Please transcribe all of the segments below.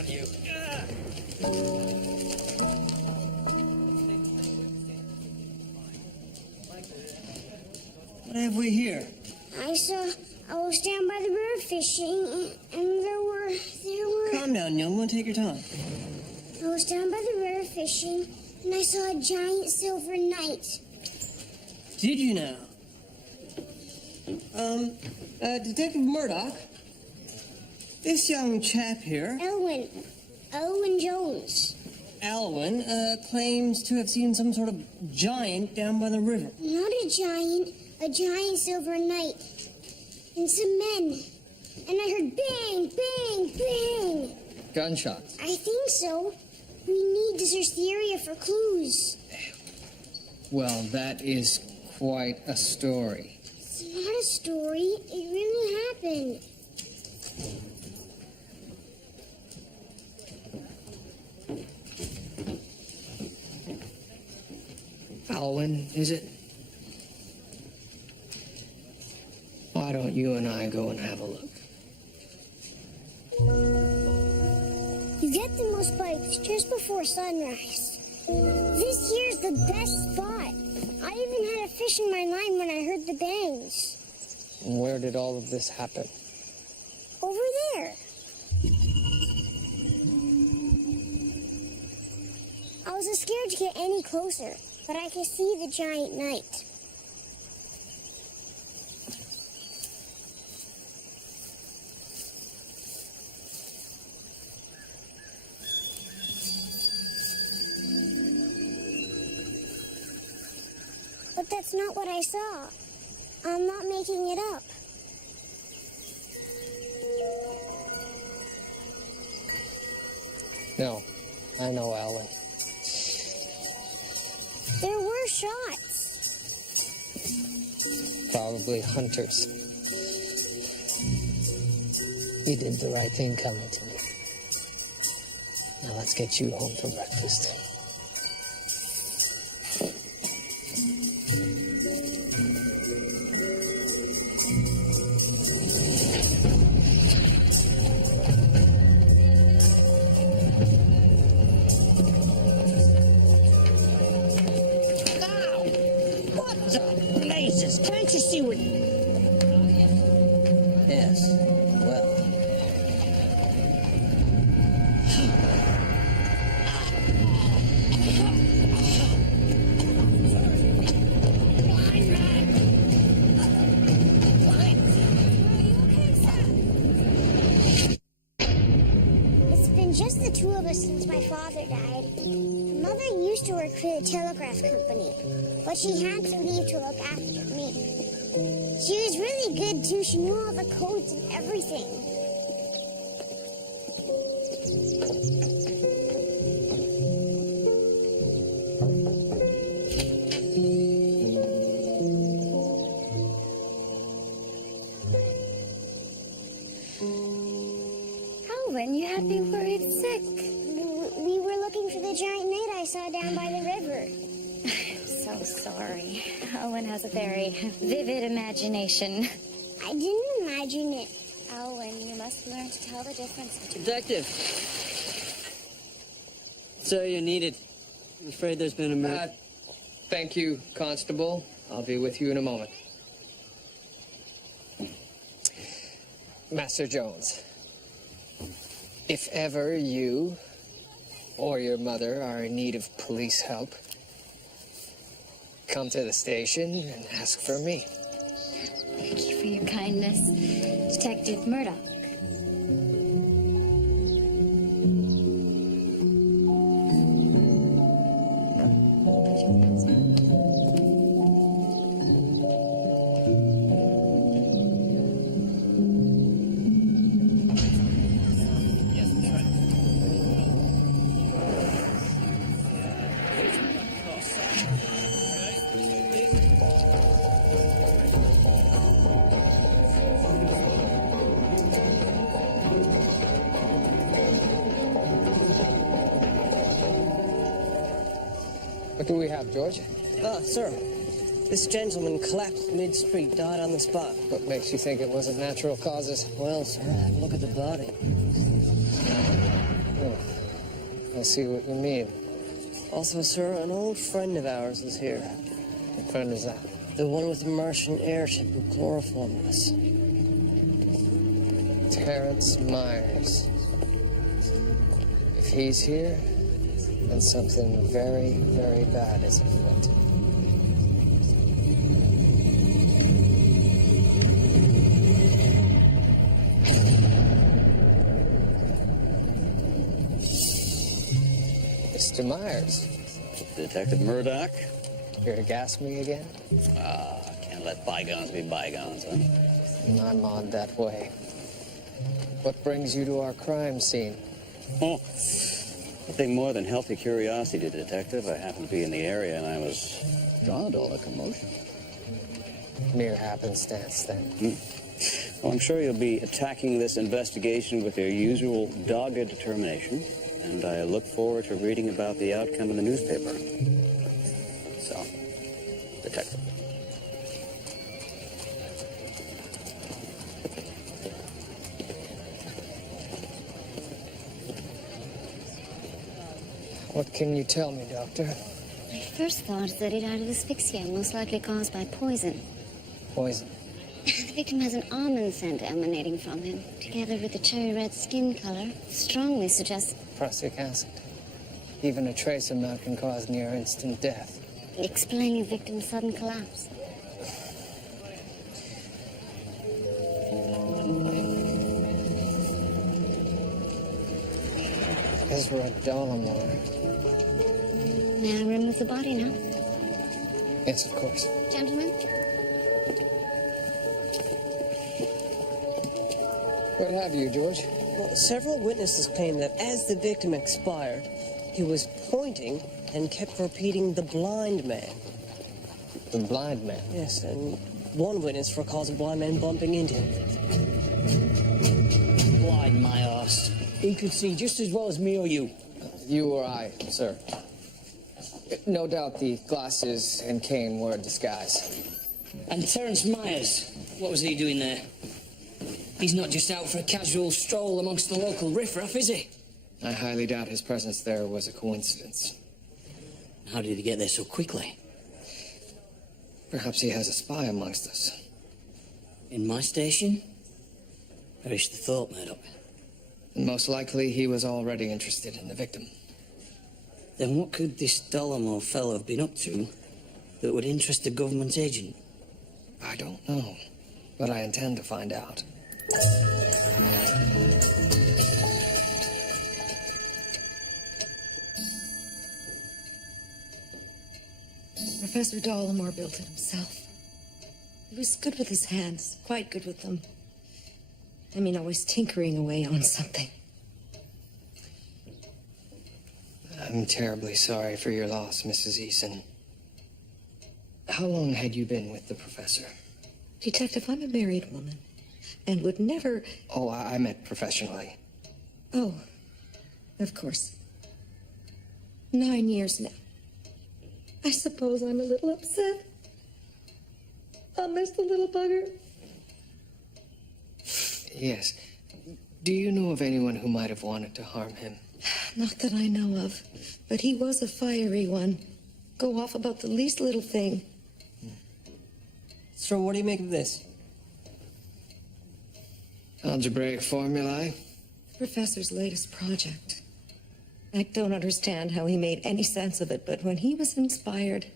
on you. What have we here? I was down by the river fishing, and there were... Calm down, young one. Take your time. I was down by the river fishing, and I saw a giant silver knight. Did you now? Detective Murdoch, this young chap here... Elwyn Jones. Alwyn, claims to have seen some sort of giant down by the river. Not a giant silver knight. And some men. And I heard bang, bang, bang. Gunshots. I think so. We need to search the area for clues. Well, that is quite a story. It's not a story. It really happened. Alwyn, is it? Why don't you and I go and have a look? You get the most bites just before sunrise. This here's the best spot. I even had a fish in my line when I heard the bangs. And where did all of this happen? Over there. I was scared to get any closer, but I could see the giant knight. But that's not what I saw. I'm not making it up. No, I know, Alwyn. There were shots. Probably hunters. You did the right thing coming to me. Now let's get you home for breakfast. Can't you see what... Yes, well... It's been just the two of us since my father died. Mother used to work for the telegraph company, but she had to leave to look after me. She was really good, too. She knew all the codes and everything. Alwyn, you had me worried sick. We were looking for the giant knight I saw down by the river. I'm so sorry. Alwyn has a very vivid imagination. I didn't imagine it. Alwyn, you must learn to tell the difference between... Detective. Sir, you're needed. I'm afraid there's been a murder. Thank you, Constable. I'll be with you in a moment. Master Jones, if ever you or your mother are in need of police help, come to the station and ask for me. Thank you for your kindness, Detective Murdoch. What do we have, George? Sir, this gentleman collapsed mid-street, died on the spot. What makes you think it wasn't natural causes? Well, sir, have a look at the body. I see what you mean. Also, sir, an old friend of ours is here. What friend is that? The one with the Martian airship who chloroformed us. Terrence Myers. If he's here, then something very, very bad is afoot. Mr. Myers, Detective Murdoch? here to gas me again? Can't let bygones be bygones, huh? I'm odd that way. What brings you to our crime scene? Oh, nothing more than healthy curiosity, Detective. I happened to be in the area and I was drawn to all the commotion. Mere happenstance, then. Well, I'm sure you'll be attacking this investigation with your usual dogged determination, and I look forward to reading about the outcome in the newspaper. So, Detective. What can you tell me, Doctor? My first thought is that he died of asphyxia, most likely caused by poison. Poison. The victim has an almond scent emanating from him, together with the cherry red skin color. Strongly suggests Prussic acid. Even a trace amount can cause near instant death. explaining the victim's sudden collapse. Ezra Dolomar. May I remove the body now? Yes, of course. Gentlemen? What have you, George? Well, several witnesses claim that as the victim expired, he was pointing and kept repeating the blind man. The blind man. Yes, and one witness recalls a blind man bumping into him. Blind, my arse. He could see just as well as me or you. You or I, sir. No doubt the glasses and cane were a disguise. And Terence Myers, what was he doing there? He's not just out for a casual stroll amongst the local riffraff, is he? I highly doubt his presence there was a coincidence. How did he get there so quickly? Perhaps he has a spy amongst us. In my station? Perish the thought, Murdoch. And most likely he was already interested in the victim. Then what could this Dolomar fellow have been up to that would interest a government agent? I don't know, but I intend to find out. Professor Dolomar built it himself. He was good with his hands, quite good with them. I mean, always tinkering away on something. I'm terribly sorry for your loss, Mrs. Eason. How long had you been with the professor? Detective, I'm a married woman and would never... Oh, I meant professionally. Oh, of course. 9 years now. I suppose I'm a little upset. I'll miss the little bugger. Yes. Do you know of anyone who might have wanted to harm him? Not that I know of, but he was a fiery one. Go off about the least little thing. So what do you make of this? Algebraic formulae? Professor's latest project. I don't understand how he made any sense of it, but when he was inspired...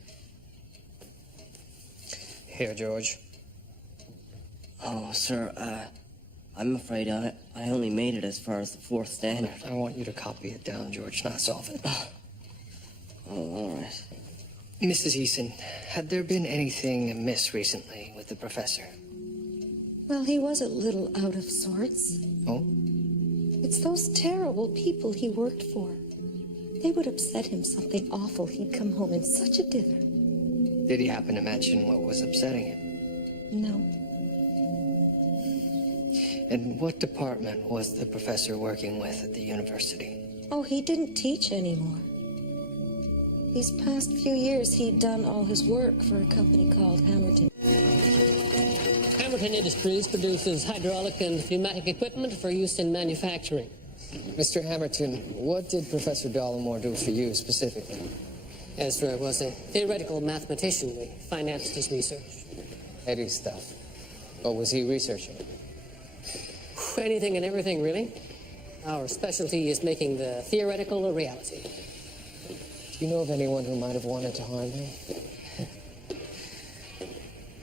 Here, George. Oh, sir, I'm afraid I only made it as far as the fourth standard. I want you to copy it down, George, not solve it. Oh, all right. Mrs. Eason, had there been anything amiss recently with the professor? Well, he was a little out of sorts. Oh? It's those terrible people he worked for. They would upset him something awful. He'd come home in such a dither. Did he happen to mention what was upsetting him? No. And what department was the professor working with at the university? Oh, he didn't teach anymore. These past few years, he'd done all his work for a company called Hamilton. Hamilton Industries produces hydraulic and pneumatic equipment for use in manufacturing. Mr. Hamilton, what did Professor Dollimore do for you specifically? Ezra was a theoretical mathematician. We financed his research. Eddie stuff. What was he researching? Anything and everything, really. Our specialty is making the theoretical a reality. Do you know of anyone who might have wanted to harm him?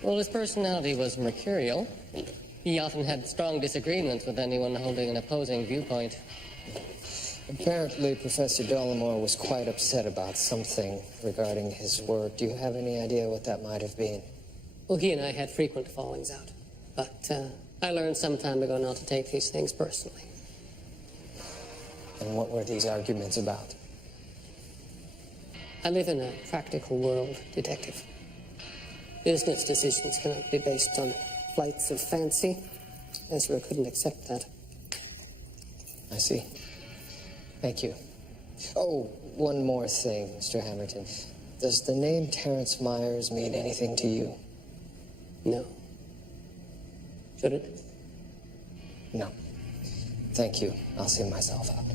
Well, his personality was mercurial. He often had strong disagreements with anyone holding an opposing viewpoint. Apparently, Professor Dollimore was quite upset about something regarding his work. Do you have any idea what that might have been? Well, he and I had frequent fallings out. But I learned some time ago not to take these things personally. And what were these arguments about? I live in a practical world, Detective. Business decisions cannot be based on flights of fancy. Ezra couldn't accept that. I see. Thank you. Oh, one more thing, Mr. Hamilton. Does the name Terrence Myers mean anything to you? No. Should it? No. Thank you. I'll see myself out.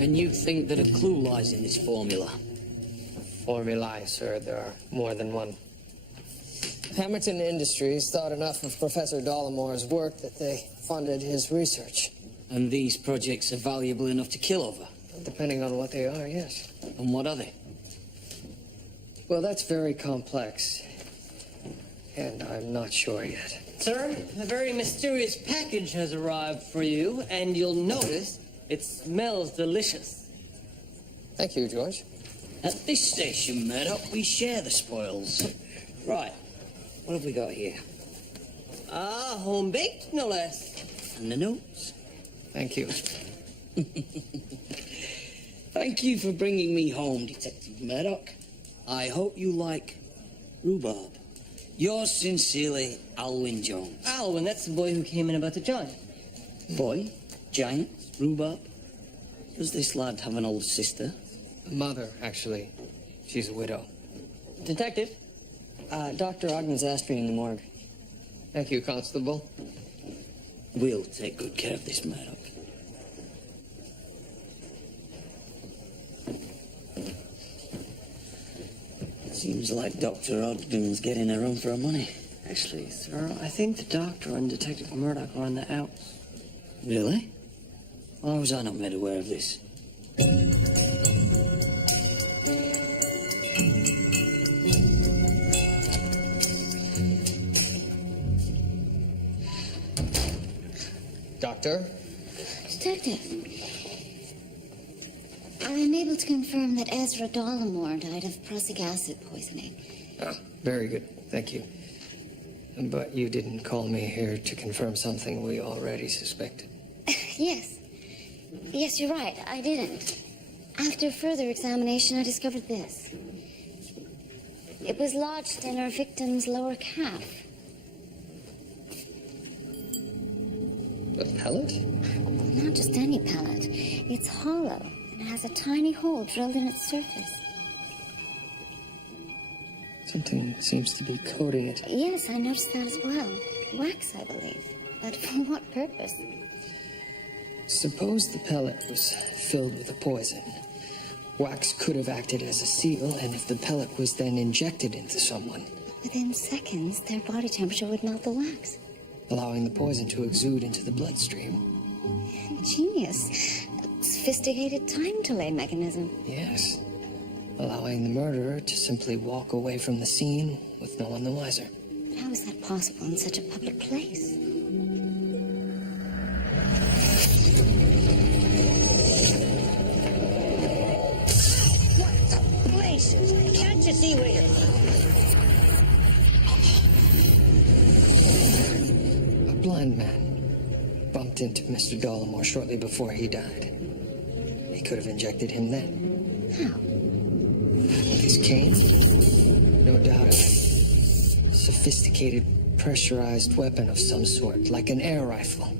And you think that a clue lies in this formula? Formulae, sir. There are more than one. Hamilton Industries thought enough of Professor Dollimore's work that they funded his research. And these projects are valuable enough to kill over? Depending on what they are, yes. And what are they? Well, that's very complex. And I'm not sure yet. Sir, a very mysterious package has arrived for you, and you'll notice it smells delicious. Thank you, George. At this station, Murdoch, we share the spoils. Right. What have we got here? Ah, home-baked, no less. And the notes. Thank you. Thank you for bringing me home, Detective Murdoch. I hope you like rhubarb. Yours sincerely, Alwyn Jones. Alwyn, that's the boy who came in about the giant. Boy, giant, rhubarb. Does this lad have an older sister? Mother, actually. She's a widow. Detective, Dr. Ogden's asked for you in the morgue. Thank you, Constable. We'll take good care of this, Murdoch. Seems like Dr. Ogden's getting her run for her money. Actually, sir, I think the doctor and Detective Murdoch are on the outs. Really? Why was I not made aware of this? Doctor? Detective, I'm able to confirm that Ezra Dollimore died of prussic acid poisoning. Oh, very good. Thank you. But you didn't call me here to confirm something we already suspected. Yes. Yes, you're right. I didn't. After further examination, I discovered this. It was lodged in our victim's lower calf. A pellet? Not just any pellet. It's hollow and has a tiny hole drilled in its surface. Something seems to be coating it. Yes, I noticed that as well. Wax, I believe. But for what purpose? Suppose the pellet was filled with a poison. Wax could have acted as a seal, and if the pellet was then injected into someone, Within seconds, their body temperature would melt the wax. allowing the poison to exude into the bloodstream. Genius. A sophisticated time delay mechanism. Yes. Allowing the murderer to simply walk away from the scene with no one the wiser. How is that possible in such a public place? What the blazes? Can't you see where you're... A blind man bumped into Mr. Dollimore shortly before he died. He could have injected him then. How? With his cane? No doubt a sophisticated, pressurized weapon of some sort, like an air rifle.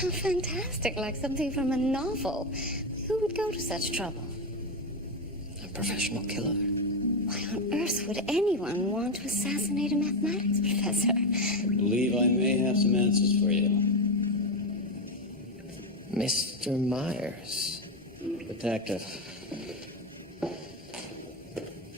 How fantastic, like something from a novel. Who would go to such trouble? A professional killer. Why on earth would anyone want to assassinate a mathematics professor? I believe I may have some answers for you. Mr. Myers. Detective.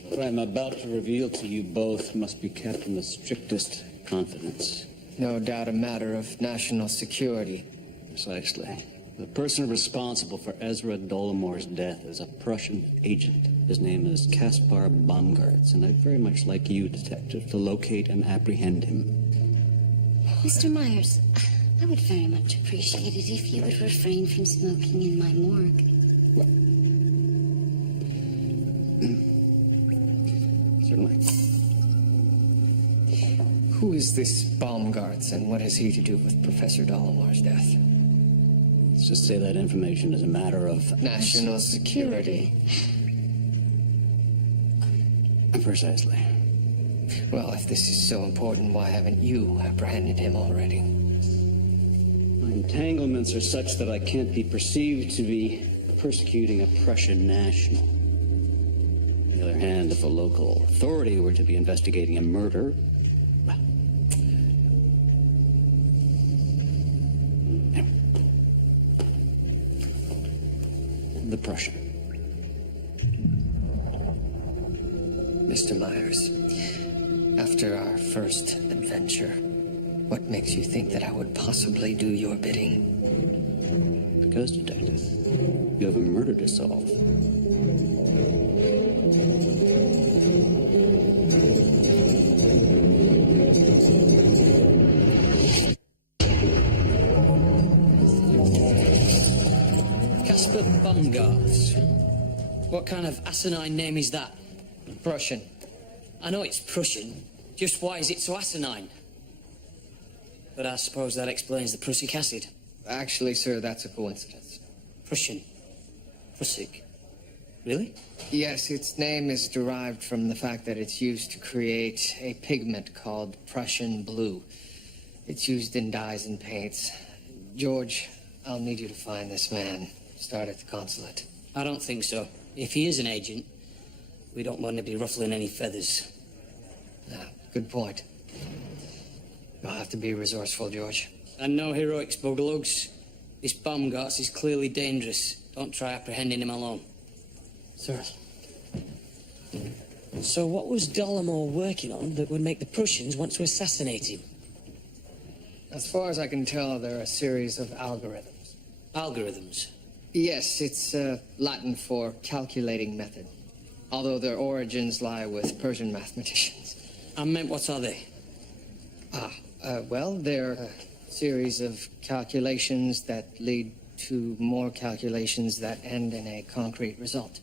What I'm about to reveal to you both must be kept in the strictest confidence. No doubt a matter of national security. Precisely. The person responsible for Ezra Dolomore's death is a Prussian agent. His name is Kaspar Baumgartz, and I'd very much like you, Detective, to locate and apprehend him. Mr. Myers, I would very much appreciate it if you would refrain from smoking in my morgue. Certainly. Who is this Baumgartz, and what has he to do with Professor Dolomore's death? Let's just say that information is a matter of National security. Precisely. Well, if this is so important, why haven't you apprehended him already? My entanglements are such that I can't be perceived to be persecuting a Prussian national. On the other hand, if a local authority were to be investigating a murder, well, the Prussian. Mr. Myers, after our first adventure, what makes you think that I would possibly do your bidding? Because, Detective, you have a murder to solve. Caspar Baumgartz. What kind of asinine name is that? Prussian. I know it's Prussian. Just why is it so asinine? But I suppose that explains the prussic acid. Actually, sir, that's a coincidence. Prussian. Prussic. Really? Yes, its name is derived from the fact that it's used to create a pigment called Prussian blue. It's used in dyes and paints. George, I'll need you to find this man. Start at the consulate. I don't think so. If he is an agent, we don't want to be ruffling any feathers. Ah, good point. You'll have to be resourceful, George. And no heroics, Bugalugs. This Baumgartz is clearly dangerous. Don't try apprehending him alone. Sir. So what was Dolomore working on that would make the Prussians want to assassinate him? As far as I can tell, they're a series of algorithms. Algorithms? Yes, it's Latin for calculating method. Although their origins lie with Persian mathematicians. I meant, what are they? Well, they're a series of calculations that lead to more calculations that end in a concrete result.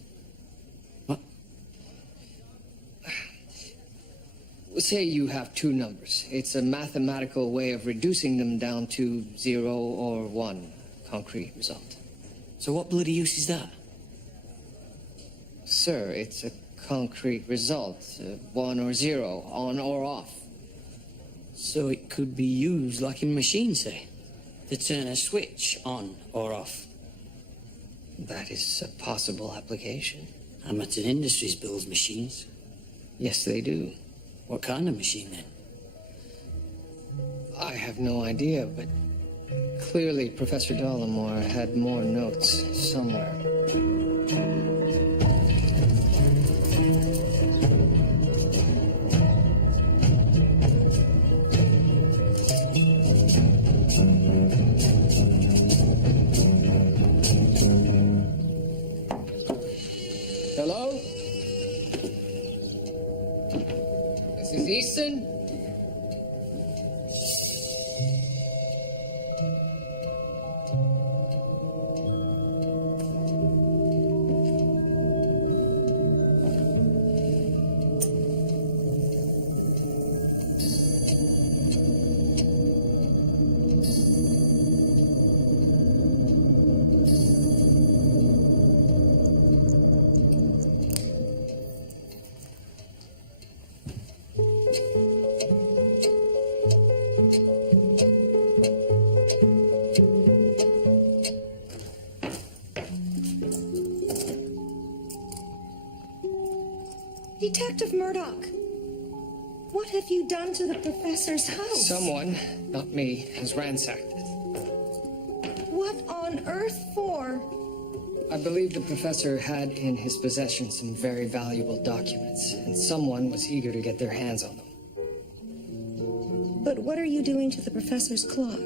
What? Say you have two numbers. It's a mathematical way of reducing them down to 0 or 1 concrete result. So what bloody use is that? Sir, it's a concrete result. 1 or 0, on or off. So it could be used like in machines, say? To turn a switch on or off? That is a possible application. Hamilton Industries builds machines. Yes, they do. What kind of machine, then? I have no idea, but clearly Professor Dollimore had more notes somewhere. Hello? Mrs. Easton? Detective Murdoch, what have you done to the professor's house? Someone, not me, has ransacked it. What on earth for? I believe the professor had in his possession some very valuable documents, and someone was eager to get their hands on them. But what are you doing to the professor's clock?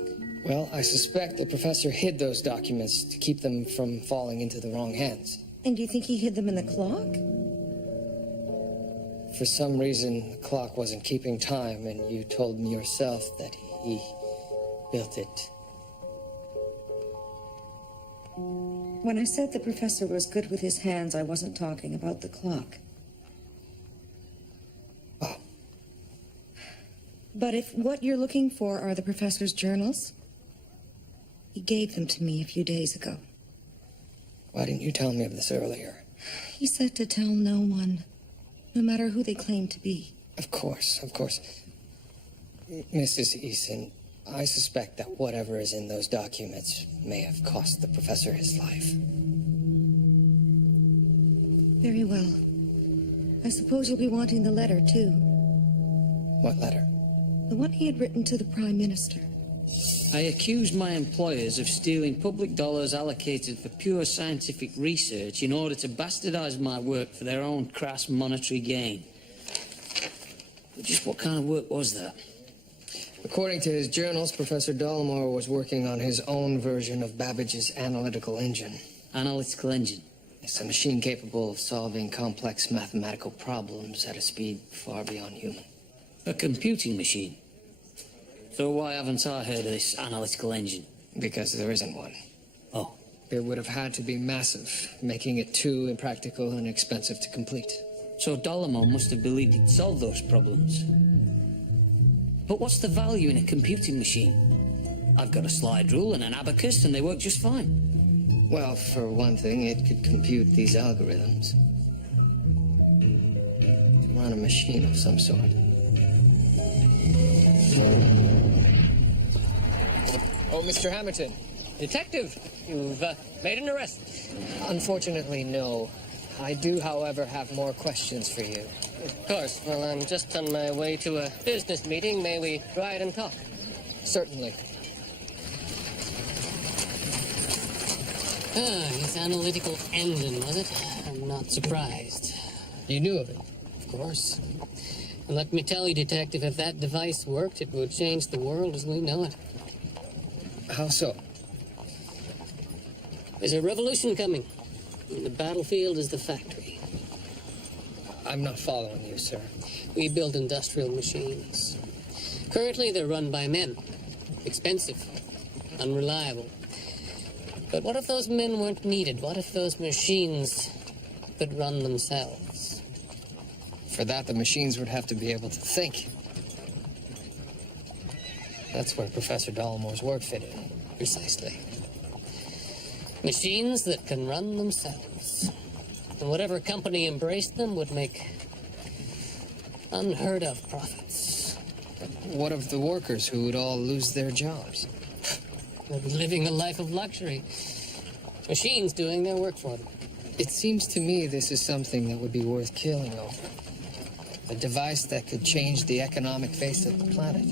Well, I suspect the professor hid those documents to keep them from falling into the wrong hands. And do you think he hid them in the clock? For some reason, the clock wasn't keeping time, and you told me yourself that he built it. When I said the professor was good with his hands, I wasn't talking about the clock. Oh. But if what you're looking for are the professor's journals, he gave them to me a few days ago. Why didn't you tell me of this earlier? He said to tell no one, no matter who they claim to be. Of course, of course. Mrs. Eason, I suspect that whatever is in those documents may have cost the professor his life. Very well. I suppose you'll be wanting the letter, too. What letter? The one he had written to the Prime Minister. I accused my employers of stealing public dollars allocated for pure scientific research in order to bastardize my work for their own crass monetary gain. But just what kind of work was that? According to his journals, Professor Dollimore was working on his own version of Babbage's analytical engine. Analytical engine? It's a machine capable of solving complex mathematical problems at a speed far beyond human. A computing machine? So why haven't I heard of this analytical engine? Because there isn't one. Oh. It would have had to be massive, making it too impractical and expensive to complete. So Dollimore must have believed he'd solve those problems. But what's the value in a computing machine? I've got a slide rule and an abacus, and they work just fine. Well, for one thing, it could compute these algorithms. To run a machine of some sort. Oh, Mr. Hamilton. Detective, you've made an arrest. Unfortunately, no. I do, however, have more questions for you. Of course. Well, I'm just on my way to a business meeting. May we ride and talk? Certainly. His analytical engine, was it? I'm not surprised. You knew of it? Of course. And let me tell you, Detective, if that device worked, it would change the world as we know it. How so? There's a revolution coming. And the battlefield is the factory. I'm not following you, sir. We build industrial machines. Currently, they're run by men. Expensive. Unreliable. But what if those men weren't needed? What if those machines could run themselves? For that, the machines would have to be able to think. That's where Professor Dollimore's work fit in. Precisely. Machines that can run themselves. And whatever company embraced them would make unheard of profits. What of the workers who would all lose their jobs? They'll be living a life of luxury. Machines doing their work for them. It seems to me this is something that would be worth killing over. A device that could change the economic face of the planet.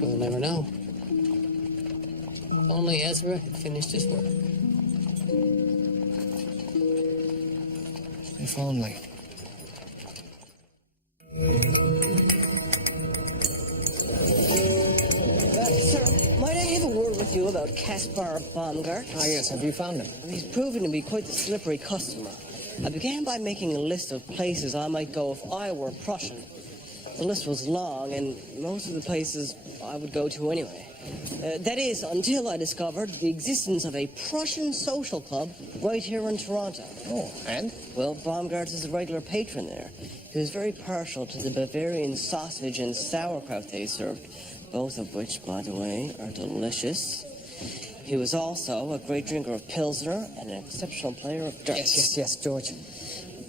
We'll never know. If only Ezra had finished his work. If only. Sir, might I have a word with you about Caspar Baumgart? Ah, yes. Have you found him? He's proven to be quite the slippery customer. I began by making a list of places I might go if I were Prussian. The list was long, and most of the places I would go to anyway. That is, until I discovered the existence of a Prussian social club right here in Toronto. Oh, and? Well, Baumgart is a regular patron there. He was very partial to the Bavarian sausage and sauerkraut they served, both of which, by the way, are delicious. He was also a great drinker of Pilsner and an exceptional player of darts. Yes, George.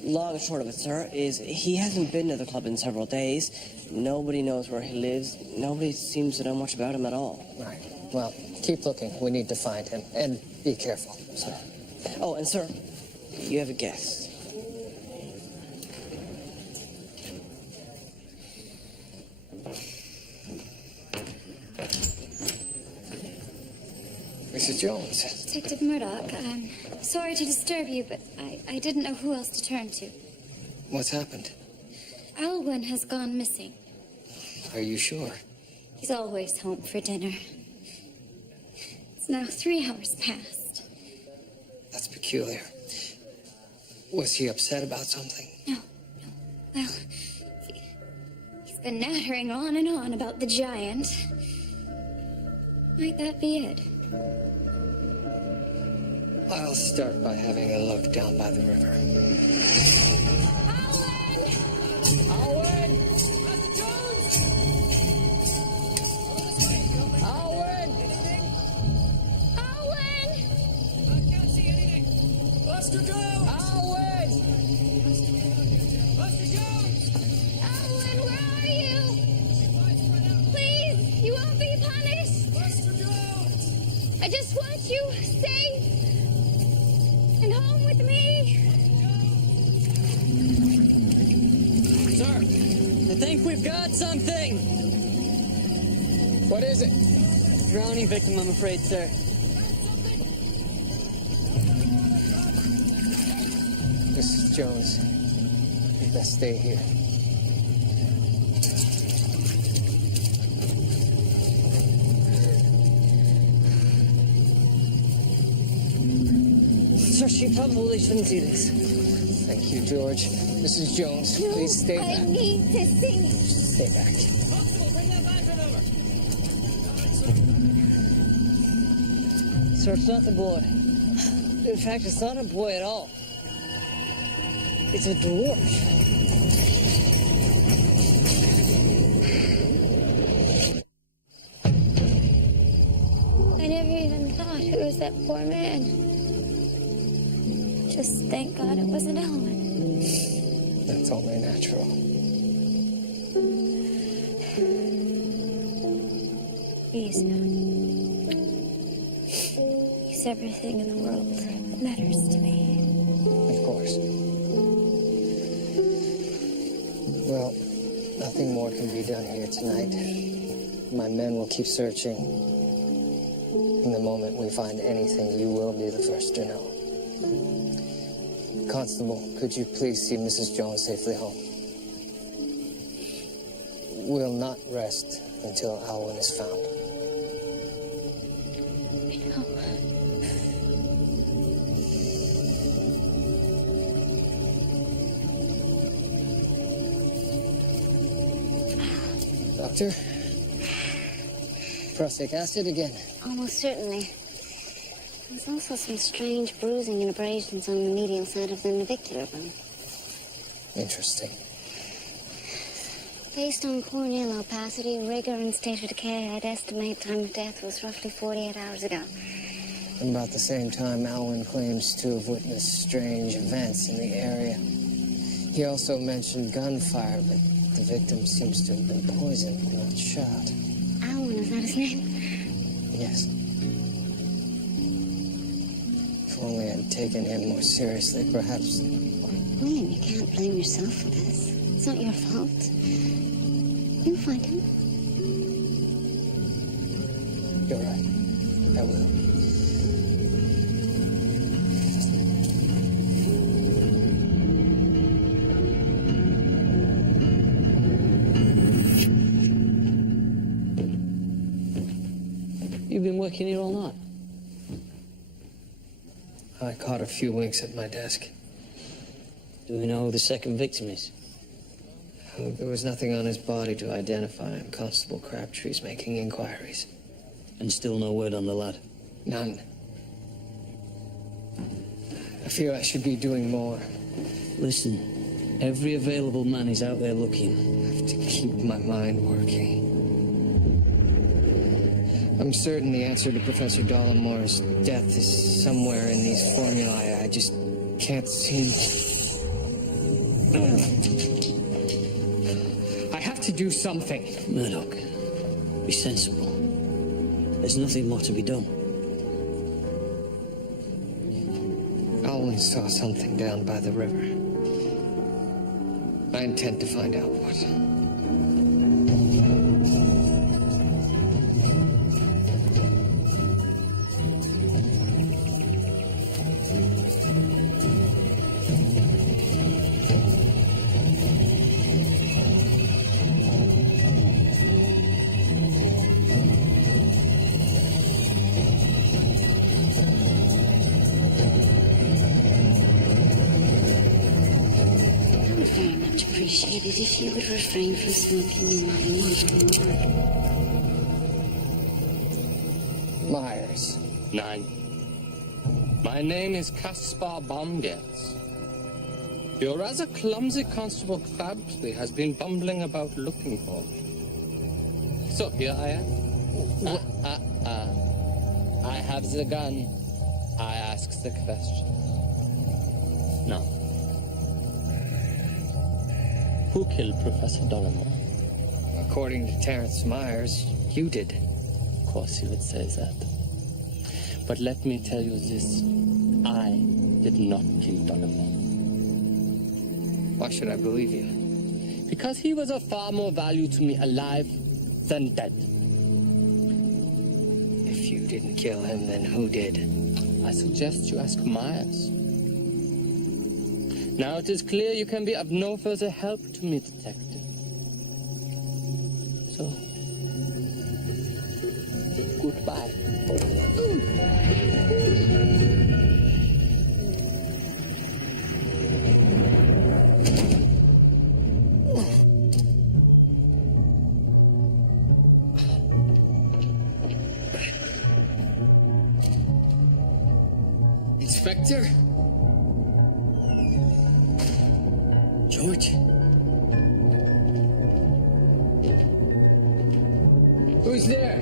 Long and short of it, sir, is he hasn't been to the club in several days. Nobody knows where he lives. Nobody seems to know much about him at all. Right. Well, keep looking. We need to find him. And be careful, sir. Oh, and sir, you have a guest. Mrs. Jones. Detective Murdoch, I'm sorry to disturb you, but I didn't know who else to turn to. What's happened? Alwyn has gone missing. Are you sure? He's always home for dinner. It's now 3 hours past. That's peculiar. Was he upset about something? No. Well, he's been nattering on and on about the giant. Might that be it? I'll start by having a look down by the river. Alwyn! Alwyn! Alwyn! I can't see anything. Buster Jones! Alwyn! Buster Jones! Alwyn, where are you? Please, you won't be punished. Buster Jones! I just want you safe and home with me. Sir, I think we've got something. What is it? Drowning victim, I'm afraid, sir. Mrs. Jones, you best stay here. Sir, she probably shouldn't see this. Thank you, George. Mrs. Jones, please stay I back. need to see. Stay back. Bring that lantern over. Sir, it's not the boy. In fact, it's not a boy at all. It's a dwarf. I never even thought who was that poor man. Just thank God it wasn't Alwyn. That's only natural. He's everything in the world that matters to me. Of course. Well, nothing more can be done here tonight. My men will keep searching. And the moment we find anything, you will be the first to know. Constable, could you please see Mrs. Jones safely home? We'll not rest until Alwyn is found. Doctor? Prussic acid again. Almost certainly. There's also some strange bruising and abrasions on the medial side of the navicular bone. Interesting. Based on corneal opacity, rigor, and state of decay, I'd estimate time of death was roughly 48 hours ago. About the same time, Alwyn claims to have witnessed strange events in the area. He also mentioned gunfire, but the victim seems to have been poisoned, not shot. Alwyn, is that his name? Yes. If only I'd taken him more seriously, perhaps. William, you can't blame yourself for this. It's not your fault. You'll find him. You're right. I will. You've been working here all night? I caught a few winks at my desk. Do we know who the second victim is? There was nothing on his body to identify him. Constable Crabtree's making inquiries. And still no word on the lad? None. I feel I should be doing more. Listen, every available man is out there looking. I have to keep my mind working. I'm certain the answer to Professor Dollamore's death is somewhere in these formulae. I just can't seem I have to do something. Murdoch, be sensible. There's nothing more to be done. Alwyn saw something down by the river. I intend to find out what. appreciate it if you would refrain from smoking in my room. Myers. Nein. My name is Caspar Baumgartz. Your rather clumsy Constable Crabtree has been bumbling about looking for me. So here I am. I have the gun. I ask the question. Now, who killed Professor Donovan? According to Terrence Myers, you did. Of course he would say that. But let me tell you this. I did not kill Donovan. Why should I believe you? Because he was of far more value to me alive than dead. If you didn't kill him, then who did? I suggest you ask Myers. Now it is clear you can be of no further help to me, Detective. So, goodbye. Inspector? George? Who's there?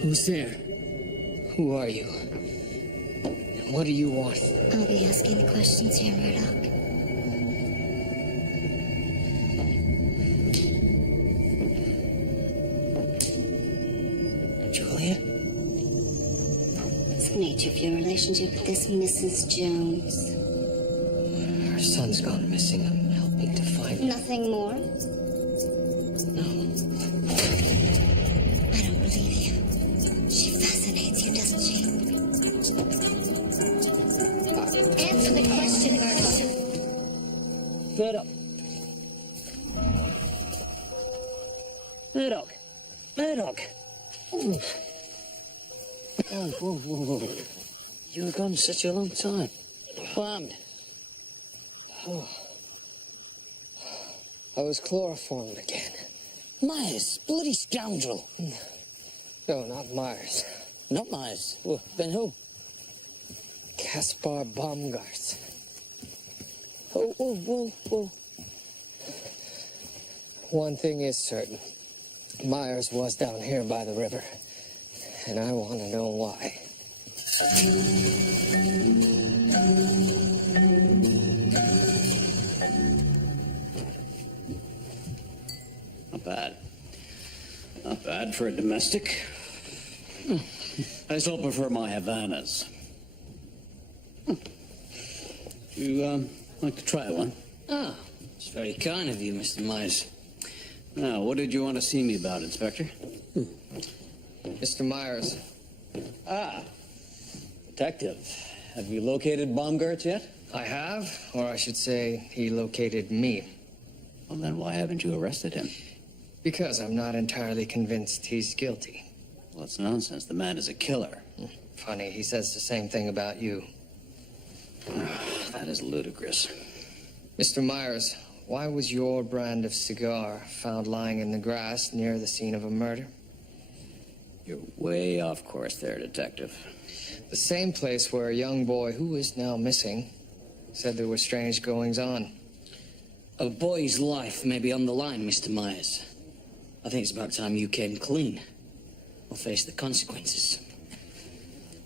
Who's there? Who are you? And what do you want? I'll be asking the questions here, Murdoch. Julia? What's the nature of your relationship with this Mrs. Jones? Our son's gone missing. I'm helping to find him. Nothing more? No. I don't believe you. She fascinates you, doesn't she? Answer the question, Murdoch. Murdoch. Murdoch. Oh, whoa. You were gone such a long time. What happened? Oh. I was chloroformed again. Myers, bloody scoundrel. No, not Myers. Not Myers. Well, then who? Caspar Baumgartz. Whoa. One thing is certain. Myers was down here by the river. And I want to know why. Not bad. Not bad for a domestic. I still prefer my Havanas. You, like to try one? Ah, it's very kind of you, Mr. Myers. Now, what did you want to see me about, Inspector? Mr. Myers. Ah, Detective. Have you located Baumgartz yet? I have, or I should say, he located me. Well, then why haven't you arrested him? Because I'm not entirely convinced he's guilty. Well, that's nonsense. The man is a killer. Funny, he says the same thing about you. That is ludicrous. Mr. Myers, why was your brand of cigar found lying in the grass near the scene of a murder? You're way off course there, Detective. The same place where a young boy who is now missing said there were strange goings-on. A boy's life may be on the line, Mr. Myers. I think it's about time you came clean. Or face the consequences.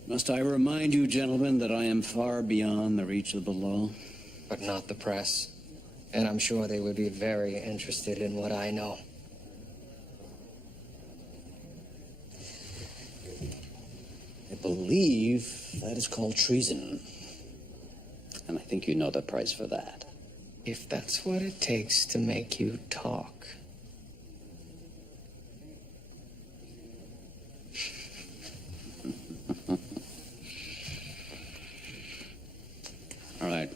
Must I remind you, gentlemen, that I am far beyond the reach of the law? But not the press. And I'm sure they would be very interested in what I know. I believe that is called treason. And I think you know the price for that. If that's what it takes to make you talk. All right.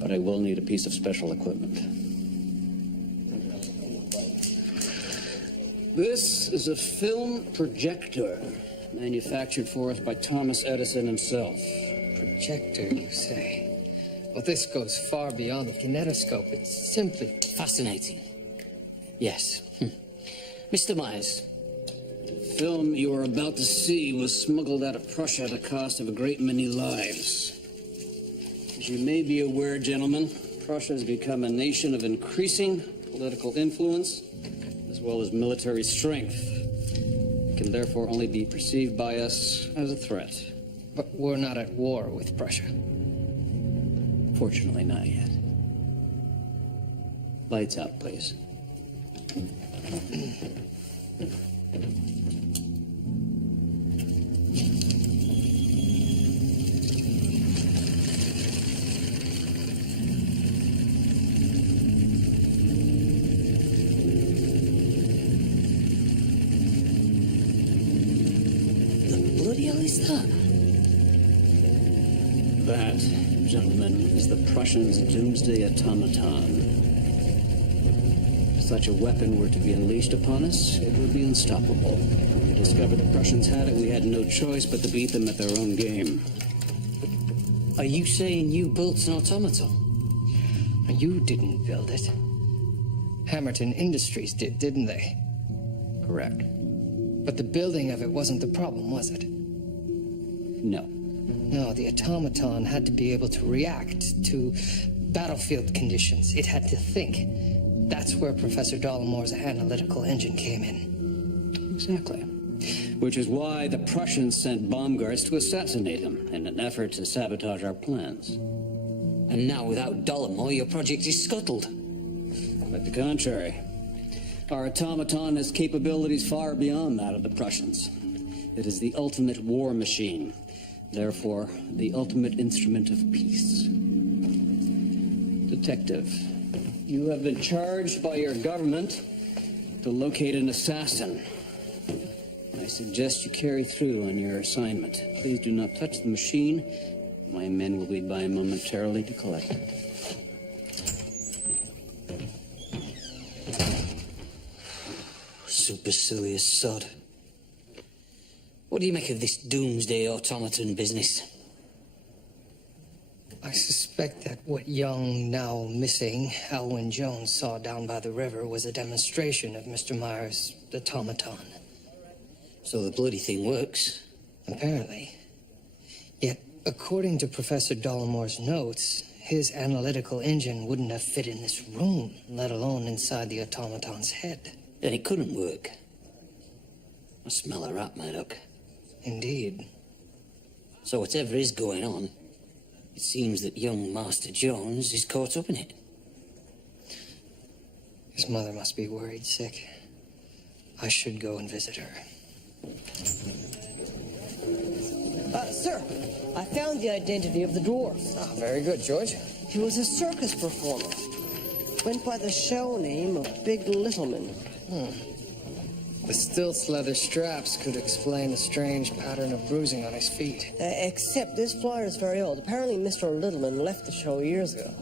But I will need a piece of special equipment. This is a film projector, manufactured for us by Thomas Edison himself. Projector, you say? Well, this goes far beyond the kinetoscope. It's simply Fascinating. Yes. Mr. Myers, The film you are about to see was smuggled out of Prussia at the cost of a great many lives. As you may be aware, gentlemen, Prussia has become a nation of increasing political influence as well as military strength. It can therefore only be perceived by us as a threat. But we're not at war with Prussia. Fortunately, not yet. Lights out, please. the bloody hell is that? That, gentlemen, is the Prussians' doomsday automaton. If such a weapon were to be unleashed upon us, it would be unstoppable. When we discovered the Prussians had it, we had no choice but to beat them at their own game. Are you saying you built an automaton? You didn't build it. Hammerton Industries did, didn't they? Correct. But the building of it wasn't the problem, was it? No. No, the automaton had to be able to react to battlefield conditions. It had to think. That's where Professor Dollimore's analytical engine came in. Exactly. Which is why the Prussians sent bomb guards to assassinate him in an effort to sabotage our plans. And now, without Dollimore, your project is scuttled. Quite the contrary. Our automaton has capabilities far beyond that of the Prussians. It is the ultimate war machine. Therefore, the ultimate instrument of peace. Detective, you have been charged by your government to locate an assassin. I suggest you carry through on your assignment. Please do not touch the machine. My men will be by momentarily to collect it. Supercilious sod. What do you make of this doomsday automaton business? I suspect that what young, now missing, Alwyn Jones saw down by the river was a demonstration of Mr. Myers' automaton. So the bloody thing works. Apparently. Yet, according to Professor Dollimore's notes, his analytical engine wouldn't have fit in this room, let alone inside the automaton's head. Then it couldn't work. I smell a rat, Murdoch. Indeed. So whatever is going on, it seems that young Master Jones is caught up in it. His mother must be worried sick. I should go and visit her. Sir, I found the identity of the dwarf. Ah, very good, George. He was a circus performer. Went by the show name of Big Littleman. The stilts leather straps could explain the strange pattern of bruising on his feet. Except this flyer is very old. Apparently Mr. Littleman left the show years ago.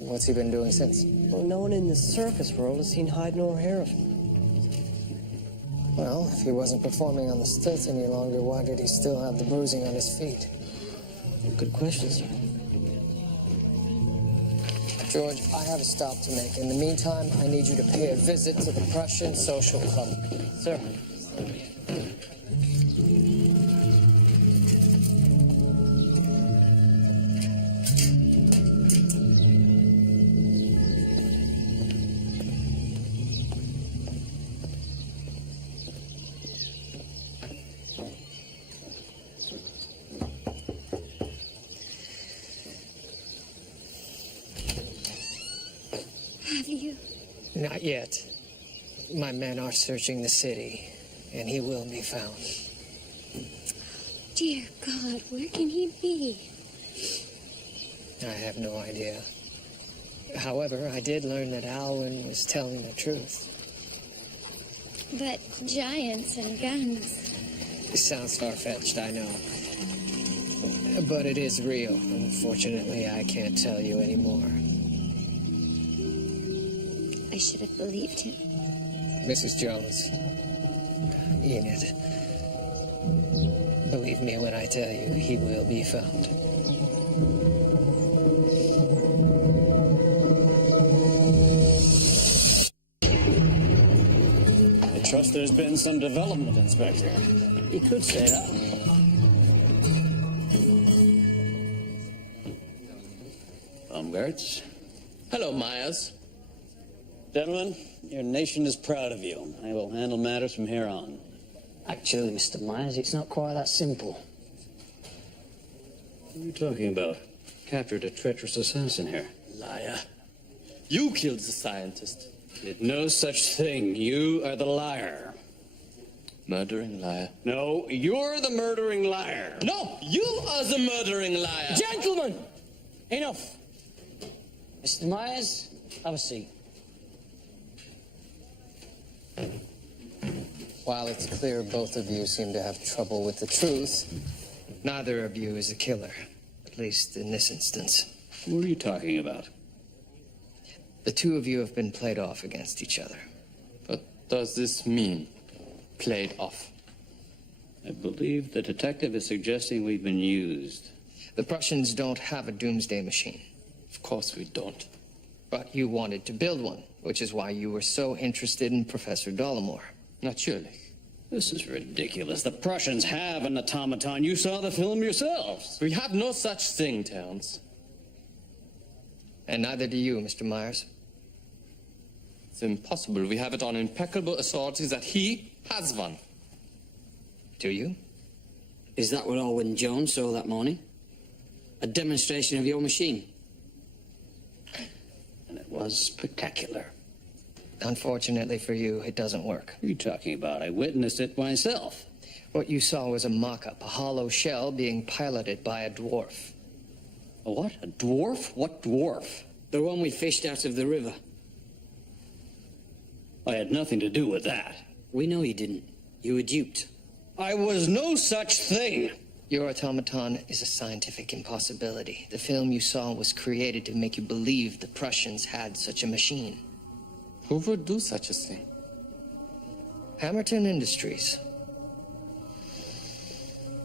What's he been doing since? Well, no one in the circus world has seen hide nor hair of him. Well, if he wasn't performing on the stilts any longer, why did he still have the bruising on his feet? Good question, sir. George, I have a stop to make. In the meantime, I need you to pay a visit to the Prussian Social Club. Sir. Have you? Not yet. My men are searching the city, and he will be found. Dear God, where can he be? I have no idea. However, I did learn that Alwyn was telling the truth. But giants and guns. It sounds far-fetched, I know. But it is real. Unfortunately, I can't tell you anymore. I should have believed him. Mrs. Jones, Enid, believe me when I tell you, he will be found. I trust there's been some development, Inspector. You could say that. Baumgartz. Hello, Myers. Gentlemen, your nation is proud of you. I will handle matters from here on. Actually, Mr. Myers, it's not quite that simple. What are you talking about? Captured a treacherous assassin here. Liar. You killed the scientist. Did no such thing. You are the liar. Murdering liar. No, you're the murdering liar. No, you are the murdering liar. Gentlemen! Enough. Mr. Myers, have a seat. While it's clear both of you seem to have trouble with the truth, neither of you is a killer, at least in this instance. What are you talking about? The two of you have been played off against each other. What does this mean? Played off. I believe the detective is suggesting we've been used. The Prussians don't have a doomsday machine. Of course we don't. But you wanted to build one, which is why you were so interested in Professor Dollimore. Naturally. This is ridiculous. The Prussians have an automaton. You saw the film yourselves. We have no such thing, Terence. And neither do you, Mr. Myers. It's impossible. We have it on impeccable authority that he has one. Do you? Is that what Alwyn Jones saw that morning? A demonstration of your machine? And it was spectacular. Unfortunately for you, it doesn't work. What are you talking about? I witnessed it myself. What you saw was a mock-up, a hollow shell being piloted by a dwarf. A what? A dwarf? What dwarf? The one we fished out of the river. I had nothing to do with that. We know you didn't. You were duped. I was no such thing. Your automaton is a scientific impossibility. The film you saw was created to make you believe the Prussians had such a machine. Who would do such a thing? Hammerton Industries.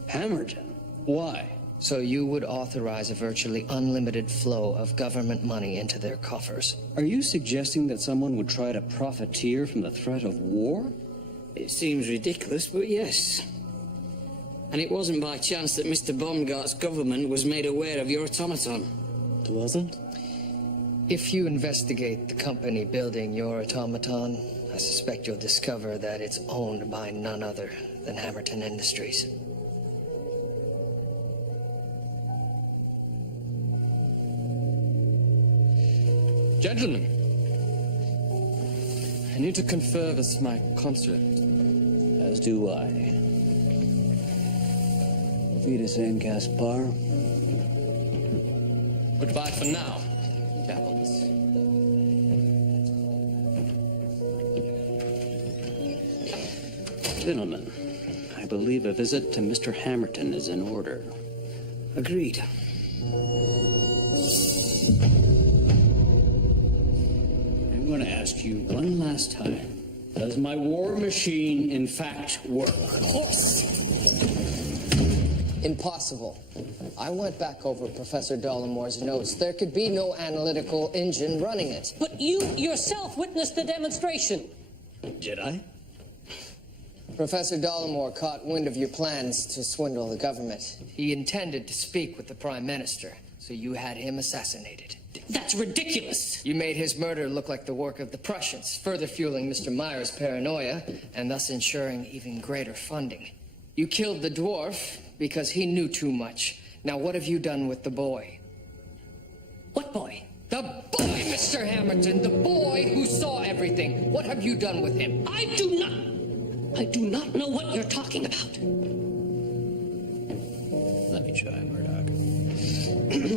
Hammerton? Why? So you would authorize a virtually unlimited flow of government money into their coffers. Are you suggesting that someone would try to profiteer from the threat of war? It seems ridiculous, but yes. And it wasn't by chance that Mr. Baumgart's government was made aware of your automaton. It wasn't? If you investigate the company building your automaton, I suspect you'll discover that it's owned by none other than Hammerton Industries. Gentlemen, I need to confer with my consulate. As do I. Auf Wiedersehen, Gaspar. Goodbye for now, Gavels. Gentlemen, I believe a visit to Mr. Hammerton is in order. Agreed. I'm going to ask you one last time. Does my war machine, in fact, work? Of course. Impossible. I went back over Professor Dollimore's notes. There could be no analytical engine running it. But you yourself witnessed the demonstration. Did I? Professor Dollimore caught wind of your plans to swindle the government. He intended to speak with the Prime Minister, so you had him assassinated. That's ridiculous. You made his murder look like the work of the Prussians, further fueling Mr. Meyer's paranoia, and thus ensuring even greater funding. You killed the dwarf because he knew too much. Now what have you done with the boy? What boy? The boy, Mr. Hammerton, the boy who saw everything. What have you done with him? I do not know what you're talking about. Let me try, Murdoch.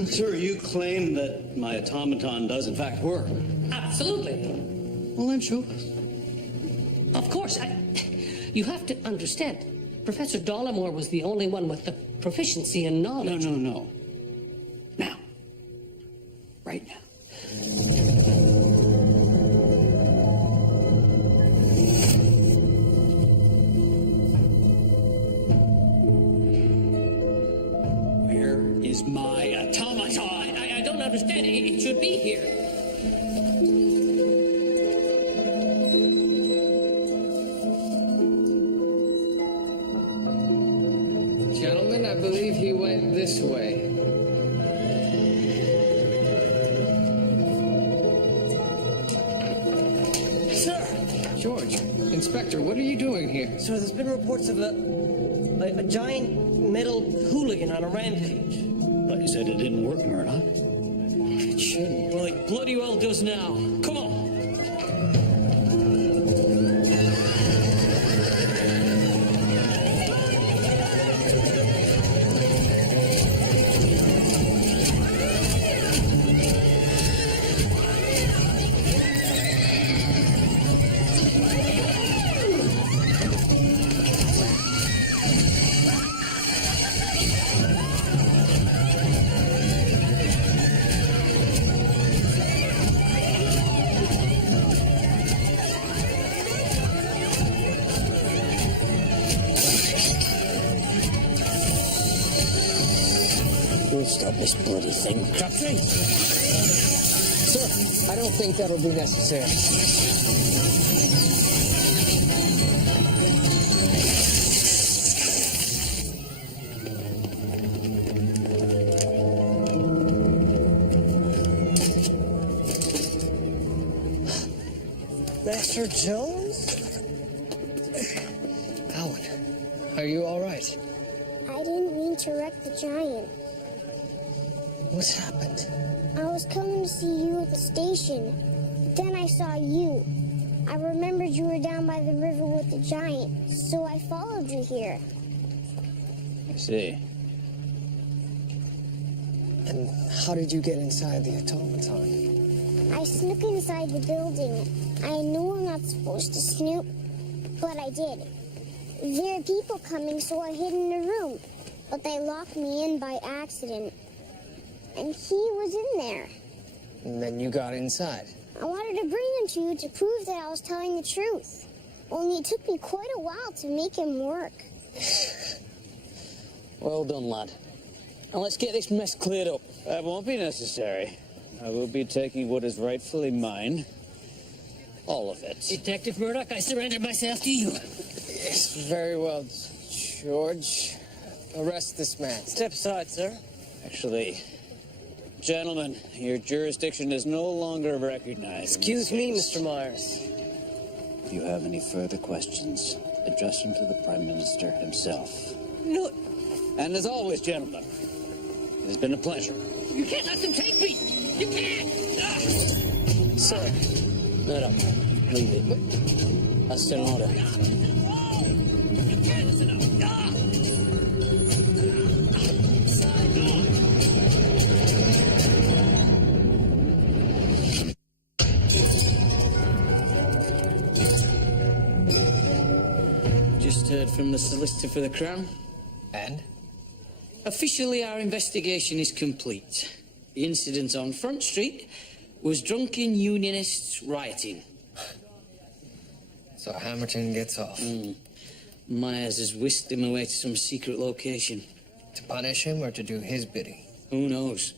Sir, you claim that my automaton does in fact work. Absolutely. Well, then show us. Of course, you have to understand. Professor Dollimore was the only one with the proficiency in knowledge. No. Now. Right now. Where is my automaton? I don't understand. It should be here. Gentlemen, I believe he went this way. Sir! George, Inspector, what are you doing here? Sir, there's been reports of a giant metal hooligan on a rampage. But you said it didn't work, Murdoch. It shouldn't. Well, it bloody well does now. Come on. We'll stop this bloody thing. Captain! Sir, I don't think that'll be necessary. Master Jones? Alan, are you all right? I didn't mean to wreck the giant. What's happened? I was coming to see you at the station. Then I saw you. I remembered you were down by the river with the giant, so I followed you here. I see. And how did you get inside the automaton? I snuck inside the building. I know I'm not supposed to snoop, but I did. There are people coming, so I hid in a room. But they locked me in by accident. And he was in there. And then you got inside. I wanted to bring him to you to prove that I was telling the truth. Only it took me quite a while to make him work. Well done, lad. Now let's get this mess cleared up. That won't be necessary. I will be taking what is rightfully mine. All of it. Detective Murdoch, I surrender myself to you. Yes, very well, George. Arrest this man. Step aside, sir. Actually, gentlemen, your jurisdiction is no longer recognized. Excuse me, Mr. Myers. If you have any further questions, address them to the Prime Minister himself. No. And as always, gentlemen, it has been a pleasure. You can't let them take me! You can't! Sir. Murdoch, leave it. That's still an order. You can't listen up! Just heard from the solicitor for the Crown. And? Officially, our investigation is complete. The incident on Front Street was drunken unionists rioting. So Hammerton gets off. Myers has whisked him away to some secret location. To punish him or to do his bidding? Who knows?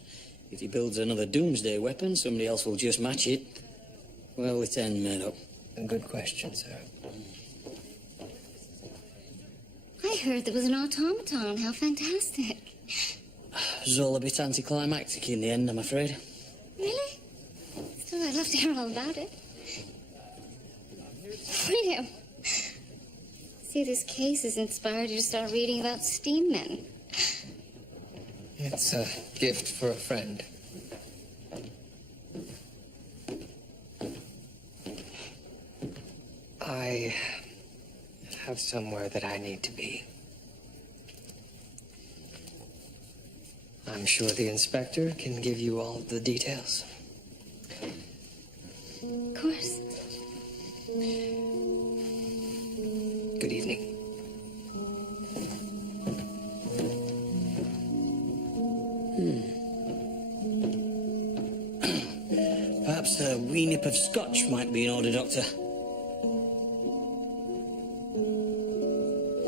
If he builds another doomsday weapon, somebody else will just match it. Well, it end, Murdoch. A good question, sir. I heard there was an automaton. How fantastic. It was all a bit anticlimactic in the end, I'm afraid. Really? Still, I'd love to hear all about it. William, see, this case has inspired you to start reading about steam men. It's a gift for a friend. I have somewhere that I need to be. I'm sure the inspector can give you all of the details. Of course. Good evening. Doctor.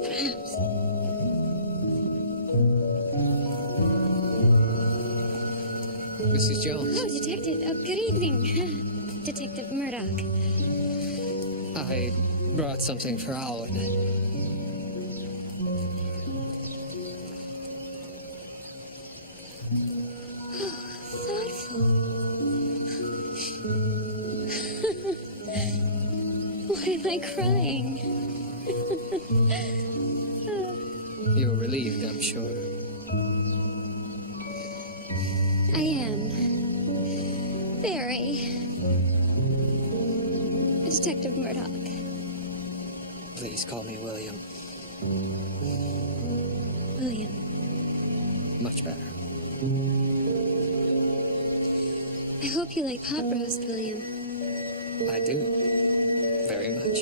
Perhaps. Mrs. Jones. Oh, Detective. Oh, good evening. Detective Murdoch. I brought something for Alan. Thoughtful. Why am I crying? You're relieved, I'm sure. I am. Very. Detective Murdoch. Please call me William. William. Much better. I hope you like pot roast, William. I do. Very much.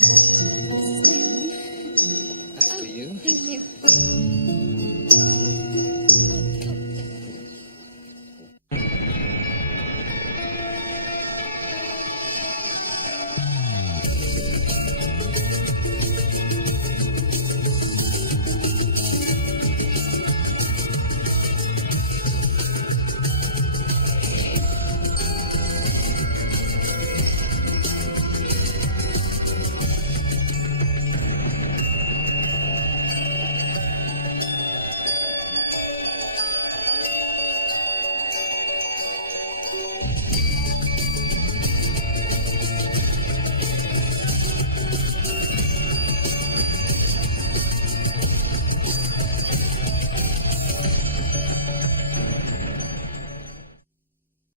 Well, this is down. After you. Thank you.